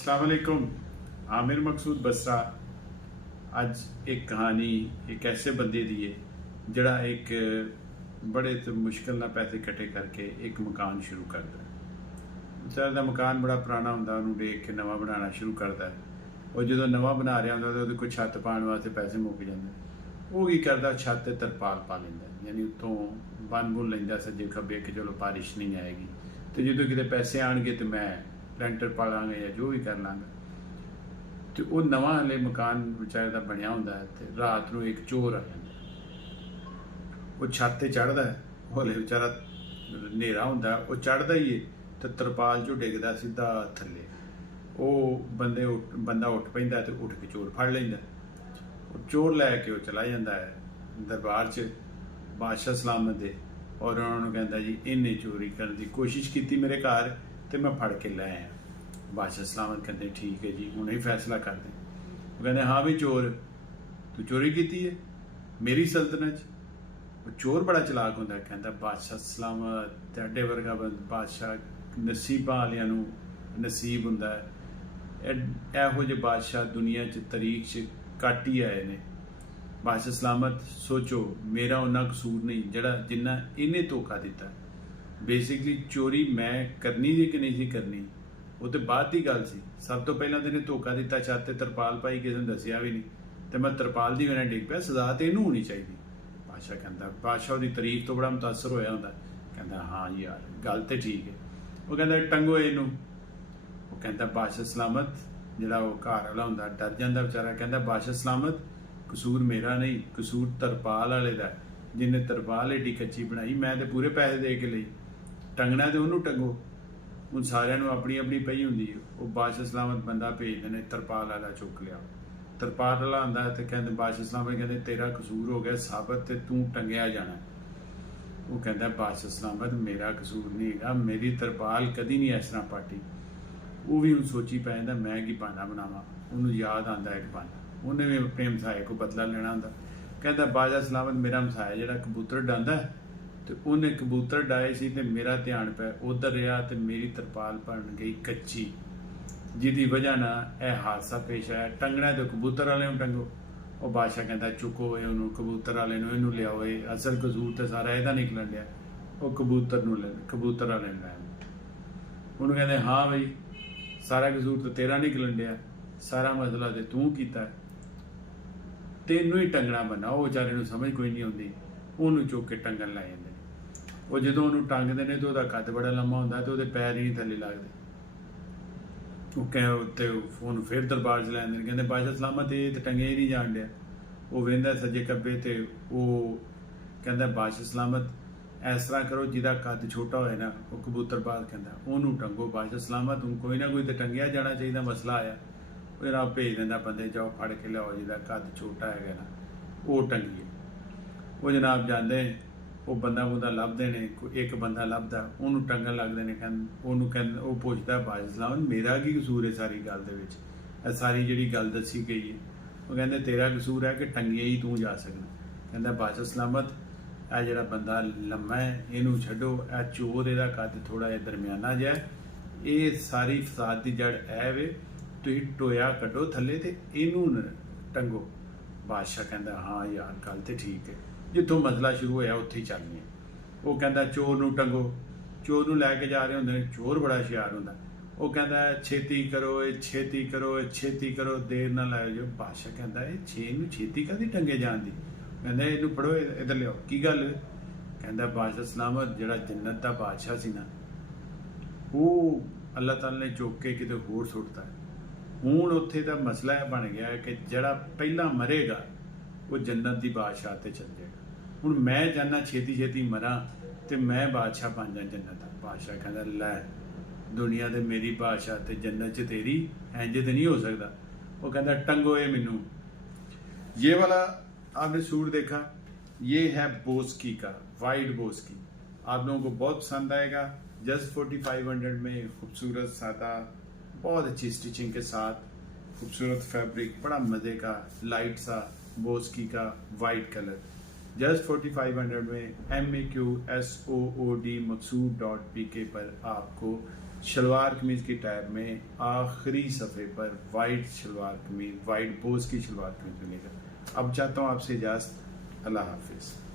अस्सलाम वालेकुम। आमिर मकसूद बसरा अज एक कहानी एक ऐसे बंदे दी है जड़ा एक बड़े मुश्किल ना पैसे इकट्ठे करके एक मकान शुरू करता है। बेचारे दा मकान बड़ा पुराना हुंदा, उन्होंने देख के नवा बनाना शुरू करता है। और जो नवा बना रहा होंदा तो कोई छत पाने वास्ते पैसे मुक जाते, वो की करता छत ते तरपाल पा लेंदा, यानी उत्तों बन बुन लेंदा सज्जे खब्बे कि चलो बारिश नहीं आएगी, तो जो किते पैसे आएंगे तो मैं ਲੈਂਟਰ ਪਾ ਲਾਂਗੇ ਜਾਂ ਜੋ ਵੀ ਕਰ ਲਾਂਗਾ। ਤੇ ਉਹ ਨਵਾਂ ਹਲੇ ਮਕਾਨ ਵਿਚਾਰੇ ਦਾ ਬਣਿਆ ਹੁੰਦਾ ਹੈ ਤੇ ਰਾਤ ਨੂੰ ਇੱਕ ਚੋਰ ਆ ਜਾਂਦਾ, ਉਹ ਛੱਤ ਤੇ ਚੜ੍ਹਦਾ ਹੈ। ਹਲੇ ਵਿਚਾਰਾ ਹਨੇਰਾ ਹੁੰਦਾ, ਉਹ ਚੜ੍ਹਦਾ ਹੀ ਹੈ ਤੇ ਤਰਪਾਲ ਚੋਂ ਡਿੱਗਦਾ ਸਿੱਧਾ ਥੱਲੇ। ਉਹ ਬੰਦਾ ਉੱਠ ਪੈਂਦਾ ਤੇ ਉੱਠ ਕੇ ਚੋਰ ਫੜ ਲੈਂਦਾ। ਉਹ ਚੋਰ ਲੈ ਕੇ ਉਹ ਚਲਾ ਜਾਂਦਾ ਹੈ ਦਰਬਾਰ 'ਚ ਬਾਦਸ਼ਾਹ ਸਲਾਮਤ ਦੇ, ਔਰ ਉਹਨਾਂ ਨੂੰ ਕਹਿੰਦਾ ਜੀ ਇਹਨੇ ਚੋਰੀ ਕਰਨ ਦੀ ਕੋਸ਼ਿਸ਼ ਕੀਤੀ ਮੇਰੇ ਘਰ ਤੇ मैं फड़ के लै आया। बादशाह सलामत कहते ठीक है जी, हुणे ही फैसला कर दें। वो कहते हाँ भी चोर, तू चोरी की है मेरी सल्तनत। वो चोर बड़ा चलाक होंदा, कहता बादशाह सलामत तेरे वर्गा बादशाह नसीबां वालियां नूं नसीब हुंदा है, इहो जे बादशाह दुनिया च तारीख च घट ही आए ने। बादशाह सलामत सोचो मेरा उन्ना कसूर नहीं जिहड़ा जिन्ना इन्हें धोखा दिता। बेसिकली चोरी मैं करनी सी कि नहीं सी करनी वो तो बाद की गल सी। सब तो पहला तो इन्हें धोखा दिता, छत ते तरपाल पाई, किसी ने दसिया भी नहीं, तो मैं तरपाल की वजह डिग पिया, सजा तो इनू होनी चाहिए। बादशाह कहता, बादशाह की तारीफ तो बड़ा मुतासर होया होंदा, कहता हाँ यार गल तो ठीक है। वो कहता टंगो इनू। वो कहता बादशाह सलामत जिहड़ा वो घर वाला हुंदा डर जांदा बेचारा, कहता बादशाह सलामत कसूर मेरा नहीं, कसूर तरपाल वाले दा, जिन्हें तरपाल एडी कच्ची बनाई, मैं तो पूरे पैसे दे के लई, टंगना तो उन्होंने टंगो। ਹੁਣ ਸਾਰਿਆਂ ਨੂੰ ਆਪਣੀ ਆਪਣੀ ਪਈ ਹੁੰਦੀ ਹੈ। ਉਹ ਬਾਦਸ਼ਾਹ ਸਲਾਮਤ ਬੰਦਾ ਭੇਜਦੇ ਨੇ, ਤਰਪਾਲ ਵਾਲਾ ਚੁੱਕ ਲਿਆ। ਤਰਪਾਲ ਵਾਲਾ ਆਂਦਾ ਤੇ ਕਹਿੰਦੇ ਬਾਦਸ਼ਾਹ ਸਲਾਮਤ ਕਹਿੰਦੇ ਤੇਰਾ ਕਸੂਰ ਹੋ ਗਿਆ ਸਾਬਤ ਤੇ ਤੂੰ ਟੰਗਿਆ ਜਾਣਾ। ਉਹ ਕਹਿੰਦਾ ਬਾਦਸ਼ਾਹ ਸਲਾਮਤ ਮੇਰਾ ਕਸੂਰ ਨਹੀਂ ਹੈਗਾ, ਮੇਰੀ ਤਰਪਾਲ ਕਦੀ ਨਹੀਂ ਇਸ ਤਰ੍ਹਾਂ ਪਾਟੀ। ਉਹ ਵੀ ਹੁਣ ਸੋਚੀ ਪੈ ਜਾਂਦਾ ਮੈਂ ਕੀ ਬਹਾਨਾ ਬਣਾਵਾਂ। ਉਹਨੂੰ ਯਾਦ ਆਂਦਾ ਇੱਕ ਬਹਾਨਾ, ਉਹਨੇ ਵੀ ਆਪਣੇ ਹਮਸਾਏ ਕੋ ਬਦਲਾ ਲੈਣਾ ਹੁੰਦਾ। ਕਹਿੰਦਾ ਬਾਦਸ਼ਾਹ ਸਲਾਮਤ ਮੇਰਾ ਹਮਸਾਇਆ ਜਿਹੜਾ ਕਬੂਤਰ ਡਾਂਦਾ ਤੇ ਉਹਨੇ ਕਬੂਤਰ ਡਾਏ ਸੀ ਤੇ ਮੇਰਾ ਧਿਆਨ ਪਿਆ ਉਧਰ ਰਿਹਾ ਤੇ ਮੇਰੀ ਤਰਪਾਲ ਬਣ ਗਈ ਕੱਚੀ, ਜਿਹਦੀ ਵਜ੍ਹਾ ਨਾਲ ਇਹ ਹਾਦਸਾ ਪੇਸ਼ ਆਇਆ। ਟੰਗਣਾ ਤੇ ਕਬੂਤਰ ਵਾਲੇ ਨੂੰ ਟੰਗੋ। ਉਹ ਬਾਦਸ਼ਾਹ ਕਹਿੰਦਾ ਚੁੱਕੋ ਇਹਨੂੰ, ਕਬੂਤਰ ਵਾਲੇ ਨੂੰ ਇਹਨੂੰ ਲਿਆਓ, ਇਹ ਅਸਲ ਕਸੂਰ ਤੇ ਸਾਰਾ ਇਹਦਾ ਨਿਕਲਣ ਡਿਆ। ਉਹ ਕਬੂਤਰ ਵਾਲੇ ਨੂੰ ਲੈ ਉਹਨੂੰ ਕਹਿੰਦੇ ਹਾਂ ਬਈ ਸਾਰਾ ਕਸੂਰ ਤਾਂ ਤੇਰਾ ਨਿਕਲਣ ਡਿਆ, ਸਾਰਾ ਮਸਲਾ ਤੇ ਤੂੰ ਕੀਤਾ, ਤੈਨੂੰ ਹੀ ਟੰਗਣਾ ਬੰਨਾ। ਉਹ ਵਿਚਾਰੇ ਨੂੰ ਸਮਝ ਕੋਈ ਨਹੀਂ ਆਉਂਦੀ, ਉਹਨੂੰ ਚੁੱਕ ਕੇ ਟੰਗਣ ਲੈ ਜਾਂਦੇ। ਉਹ ਜਦੋਂ ਉਹਨੂੰ ਟੰਗਦੇ ਨੇ ਤੇ ਉਹਦਾ ਕੱਦ ਬੜਾ ਲੰਮਾ ਹੁੰਦਾ ਤੇ ਉਹਦੇ ਪੈਰ ਹੀ ਨਹੀਂ ਥੱਲੇ ਲੱਗਦੇ। ਉਹ ਕਹਿੰਦੇ ਉਹਨੂੰ ਫਿਰ ਦਰਬਾਰ 'ਚ ਲੈ ਆਉਂਦੇ ਨੇ, ਕਹਿੰਦੇ ਬਾਦਸ਼ਾਹ ਸਲਾਮਤ ਇਹ ਤੇ ਟੰਗਿਆ ਹੀ ਨਹੀਂ ਜਾਣ ਡਿਆ। ਉਹ ਵੇਂਦਾ ਸੱਜੇ ਖੱਬੇ ਤੇ ਉਹ ਕਹਿੰਦਾ ਬਾਦਸ਼ਾਹ ਸਲਾਮਤ ਇਸ ਤਰ੍ਹਾਂ ਕਰੋ ਜਿਹਦਾ ਕੱਦ ਛੋਟਾ ਹੋਏ ਨਾ, ਉਹ ਕਬੂਤਰਬਾਜ਼ ਕਹਿੰਦਾ ਉਹਨੂੰ ਟੰਗੋ। ਬਾਦਸ਼ਾਹ ਸਲਾਮਤ ਹੁਣ ਕੋਈ ਨਾ ਕੋਈ ਤੇ ਟੰਗਿਆ ਜਾਣਾ ਚਾਹੀਦਾ, ਮਸਲਾ ਆਇਆ। ਉਹ ਜਨਾਬ ਭੇਜ ਦਿੰਦਾ ਬੰਦੇ ਜਾਓ ਫੜ ਕੇ ਲਿਆਓ ਜਿਹਦਾ ਕੱਦ ਛੋਟਾ ਹੈਗਾ ਨਾ ਉਹ ਟੰਗੀਏ। ਉਹ ਜਨਾਬ ਜਾਂਦੇ, ਉਹ ਬੰਦਾ ਲੱਭਦੇ ਨੇ, ਇੱਕ ਬੰਦਾ ਲੱਭਦਾ, ਉਹਨੂੰ ਟੰਗਣ ਲੱਗਦੇ ਨੇ। ਉਹ ਪੁੱਛਦਾ ਬਾਦਸ਼ਾਹ ਸਲਾਮਤ ਮੇਰਾ ਕੀ ਕਸੂਰ ਹੈ ਸਾਰੀ ਗੱਲ ਦੇ ਵਿੱਚ, ਇਹ ਸਾਰੀ ਜਿਹੜੀ ਗੱਲ ਦੱਸੀ ਗਈ ਹੈ। ਉਹ ਕਹਿੰਦੇ ਤੇਰਾ ਕਸੂਰ ਹੈ ਕਿ ਟੰਗੇ ਹੀ ਤੂੰ ਜਾ ਸਕਣਾ। ਕਹਿੰਦਾ ਬਾਦਸ਼ਾਹ ਸਲਾਮਤ ਇਹ ਜਿਹੜਾ ਬੰਦਾ ਲੰਮਾ ਹੈ ਇਹਨੂੰ ਛੱਡੋ, ਇਹ ਚੋਰ ਇਹਦਾ ਕੱਦ ਥੋੜਾ ਜਿਹਾ ਦਰਮਿਆਨਾ ਜਿਹਾ, ਇਹ ਸਾਰੀ ਫਸਾਦ ਦੀ ਜੜ ਐ ਵੇ, ਤੁਸੀਂ ਟੋਇਆ ਕੱਢੋ ਥੱਲੇ ਤੇ ਇਹਨੂੰ ਟੰਗੋ। ਬਾਦਸ਼ਾਹ ਕਹਿੰਦਾ ਹਾਂ ਯਾਰ ਗੱਲ ਤੇ ਠੀਕ ਹੈ, ਜਿੱਥੋਂ ਮਸਲਾ ਸ਼ੁਰੂ ਹੋਇਆ ਉੱਥੇ ਹੀ ਚੱਲਣੀ ਹੈ। ਉਹ ਕਹਿੰਦਾ ਚੋਰ ਨੂੰ ਟੰਗੋ। ਚੋਰ ਨੂੰ ਲੈ ਕੇ ਜਾ ਰਹੇ ਹੁੰਦੇ ਨੇ, ਚੋਰ ਬੜਾ ਹੁਸ਼ਿਆਰ ਹੁੰਦਾ। ਉਹ ਕਹਿੰਦਾ ਛੇਤੀ ਕਰੋ, ਇਹ ਛੇਤੀ ਕਰੋ, ਇਹ ਛੇਤੀ ਕਰੋ, ਦੇਰ ਨਾ ਲਾਇਓ ਜੋ। ਬਾਦਸ਼ਾਹ ਕਹਿੰਦਾ ਇਹ ਨੂੰ ਛੇਤੀ ਕਾਹਦੀ ਟੰਗੇ ਜਾਣ ਦੀ? ਕਹਿੰਦਾ ਇਹਨੂੰ ਫੜੋ, ਇੱਧਰ ਲਿਆਓ, ਕੀ ਗੱਲ? ਕਹਿੰਦਾ ਬਾਦਸ਼ਾਹ ਸਲਾਮਤ ਜਿਹੜਾ ਜੰਨਤ ਦਾ ਬਾਦਸ਼ਾਹ ਸੀ ਨਾ, ਉਹ ਅੱਲਾਹ ਤਾਲਾ ਨੇ ਚੁੱਕ ਕੇ ਕਿਤੇ ਹੋਰ ਸੁੱਟਤਾ। ਹੁਣ ਉੱਥੇ ਦਾ ਮਸਲਾ ਇਹ ਬਣ ਗਿਆ ਕਿ ਜਿਹੜਾ ਪਹਿਲਾਂ ਮਰੇਗਾ ਉਹ ਜੰਨਤ ਦੀ ਬਾਦਸ਼ਾਹ ਤੇ ਚੱਲ ਜਾਏਗਾ। ਹੁਣ ਮੈਂ ਜਾਨਾ ਛੇਤੀ ਛੇਤੀ ਮਰਾਂ ਤੇ ਮੈਂ ਬਾਦਸ਼ਾਹ ਬਣ ਜਾ ਜੰਨਤ ਦਾ। ਬਾਦਸ਼ਾਹ ਕਹਿੰਦਾ ਲੈ ਦੁਨੀਆ ਦੇ ਮੇਰੀ ਬਾਦਸ਼ਾਹ ਤੇ ਜੰਨਤ 'ਚ ਤੇਰੀ, ਇੰਜ ਤੇ नहीं हो सकता। वो कहता टंगो ये मैनू। ये वाला आपने सूट देखा, ये है बोस्की का, वाइट बोस्की। आप लोगों को बहुत पसंद आएगा। जस्ट 4500 में खूबसूरत सादा बहुत अच्छी स्टिचिंग के साथ खूबसूरत फैब्रिक, बड़ा मज़े का लाइट सा बोस्की का वाइट कलर। जस्ट 4500 में MAQSOOD मकसूद.pk पर आपको शलवार कमीज़ की टैब में आखिरी सफ़े पर वाइट शलवार कमीज़, वाइट बोझ की शलवार कमीज़ मिलेगा। अब चाहता हूँ आपसे इजाज़त। अल्लाह हाफिज़।